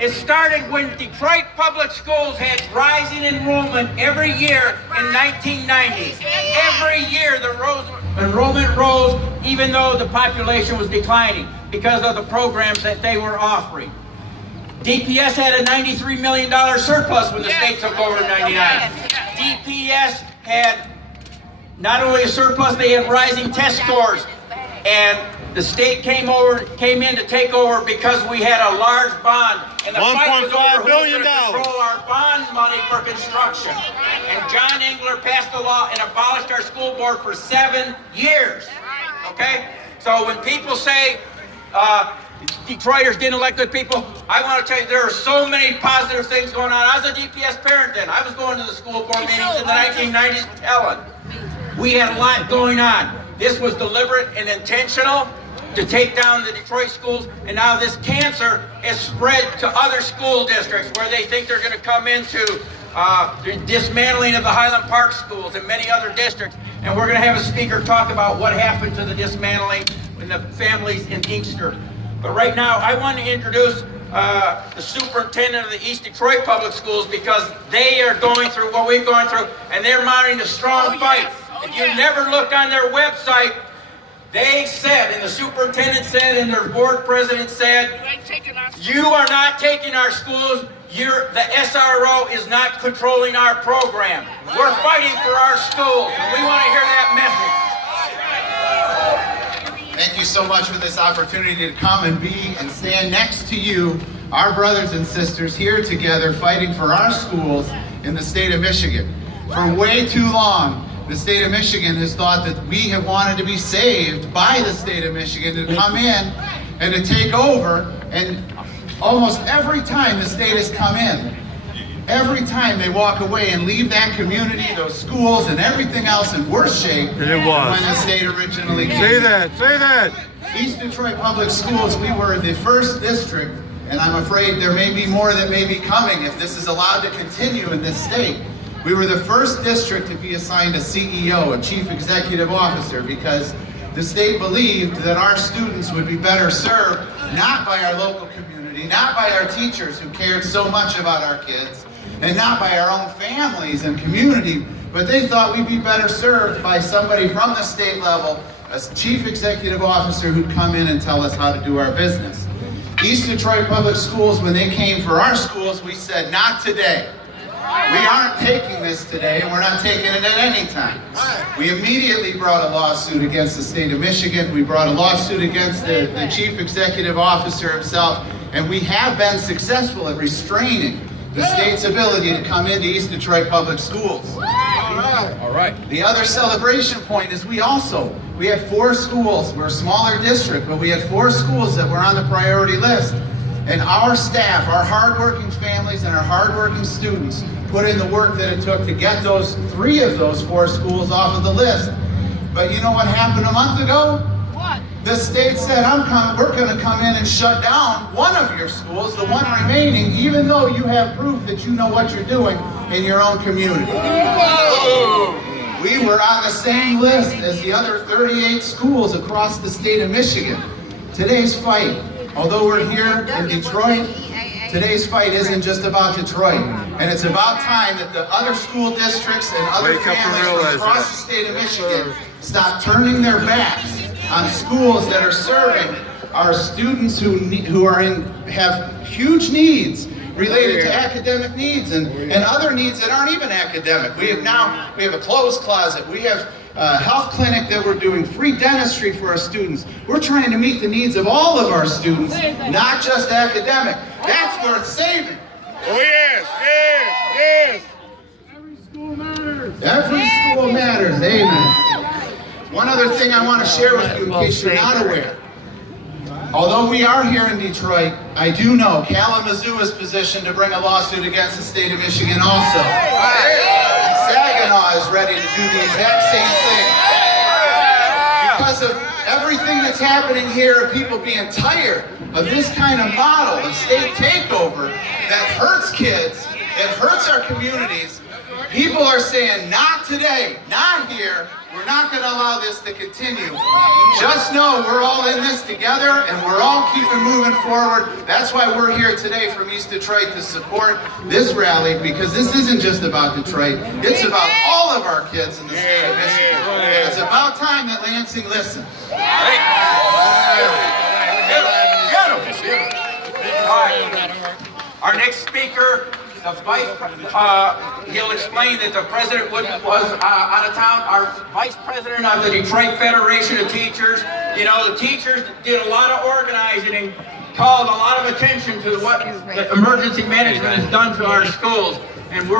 It started when Detroit Public Schools had rising enrollment every year in 1990. Every year the enrollment rose, even though the population was declining because of the programs that they were offering. DPS had a $93 million surplus when the state took over in '99. DPS had not only a surplus, they had rising test scores. And the state came in to take over because we had a large bond. And the fight was over who was going to control our bond money for construction. And John Engler passed a law and abolished our school board for 7 years. Okay? So when people say Detroiters didn't elect good people, I want to tell you there are so many positive things going on. I was a DPS parent then. I was going to the school board meetings in the 1990s with Ellen. We had a lot going on. This was deliberate and intentional to take down the Detroit schools, and now this cancer is spread to other school districts where they think they're going to come into the dismantling of the Highland Park schools and many other districts. And we're going to have a speaker talk about what happened to the dismantling and the families in Inkster. But right now, I want to introduce the superintendent of the East Detroit Public Schools, because they are going through what we've gone through, and they're mounting a strong fight. If you never looked on their website, they said, and the superintendent said, and their board president said, you are not taking our schools. The SRO is not controlling our program. We're fighting for our schools, and we want to hear that message. Thank you so much for this opportunity to come and be and stand next to you, our brothers and sisters here together fighting for our schools in the state of Michigan. For way too long, the state of Michigan has thought that we have wanted to be saved by the state of Michigan to come in and to take over, and almost every time the state has come in, every time they walk away and leave that community, those schools, and everything else in worse shape than when the state originally came. Say that. East Detroit Public Schools, we were the first district, and I'm afraid there may be more that may be coming if this is allowed to continue in this state. We were the first district to be assigned a CEO, a chief executive officer, because the state believed that our students would be better served not by our local community, not by our teachers who cared so much about our kids, and not by our own families and community, but they thought we'd be better served by somebody from the state level, a chief executive officer who'd come in and tell us how to do our business. East Detroit Public Schools, when they came for our schools, we said, not today. We aren't taking this today, and we're not taking it at any time. We immediately brought a lawsuit against the state of Michigan. We brought a lawsuit against the chief executive officer himself, and we have been successful at restraining the state's ability to come into East Detroit Public Schools. All right. The other celebration point is we had 4 schools. We're a smaller district, but we had 4 schools that were on the priority list. And our staff, our hardworking families, and our hardworking students put in the work that it took to get 3 of those 4 schools off of the list. But you know what happened a month ago? What? The state said, we're going to come in and shut down one of your schools, the one remaining, even though you have proof that you know what you're doing in your own community. We were on the same list as the other 38 schools across the state of Michigan. Today's fight, although we're here in Detroit, today's fight isn't just about Detroit. And it's about time that the other school distrents and other families from across the state of Michigan stop turning their backs on schools that are serving our students who have huge needs related to academic needs and other needs that aren't even academic. We have a clothes closet. We have a health clinic that we're doing, free dentistry for our students. We're trying to meet the needs of all of our students, not just academic. That's worth saving. Oh yes. Every school matters. Every school matters. Amen. One other thing I want to share with you in case you're not aware. Although we are here in Detroit, I do know Kalamazoo is positioned to bring a lawsuit against the state of Michigan also. And Saginaw is ready to do the exact same thing. Because of everything that's happening here, people being tired of this kind of model of state takeover that hurts kids, it hurts our communities, people are saying, not today, not here. We're not going to allow this to continue. Just know we're all in this together and we're all keeping moving forward. That's why we're here today from East Detroit to support this rally, because this isn't just about Detroit. It's about all of our kids in the state of Michigan. And it's about time that Lansing listens. Our next speaker, the he'll explain that the president was out of town. Our vice president of the Detroit Federation of Teachers. You know, the teachers did a lot of organizing and called a lot of attention to what the emergency management has done to our schools. And we're